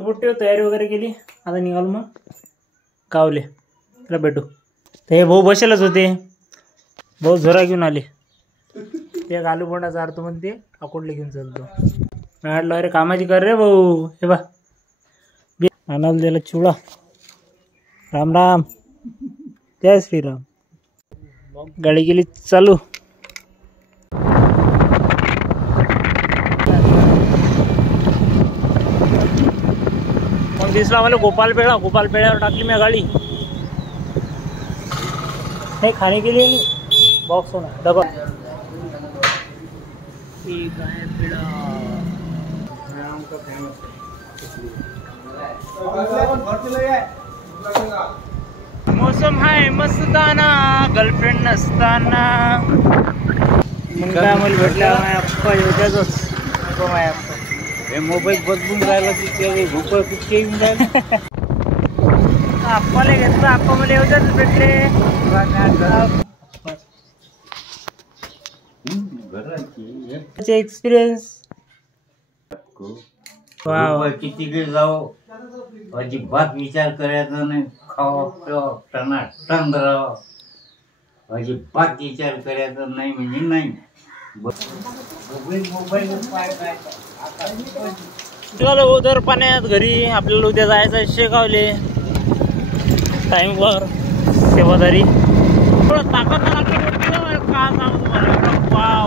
तर मोठी तयारी वगैरे केली. आता निघालो मग गावले. त्याला भेटू. ते हे भाऊ बसेलच होते. भाऊ झोरा घेऊन आले. ते आलू बोंडाचा अर्थ म्हणते अकोटले घेऊन चालतो. म्हटलं अरे कामाची कर रे भाऊ. हे बा आणायला दिला चिवडा. राम राम. जय श्रीराम. गाडी गेली चालू. मग दिसला मला गोपालपेळा. गोपालपेळ्यावर टाकली मी गाडी. नाही खाने के लिए बॉक्स होना डबा. मौसम हाय मस्ताना गर्लफ्रेंड नसताना. मग काय मला भेटल्या अप्पा एवढ्याच मोबाईल बदलून राहिला की ते भूक कुठे येऊन राहिलं. आप्पाला घेतलं. आप्पा मला एवढ्याच भेटले. एक्सपिरियन्स किती वेळ जाओ अजिबात विचार करायचा नाही. खावा पिवा टनाटन राहावं. अजिबात विचार करायचा नाही म्हणजे नाही. उदर पाण्यात घरी. आपल्याला उद्या जायचं शेगावले टाइमवर. सेवादारी थोडं ताकद लागते का सांगू तुम्हाला.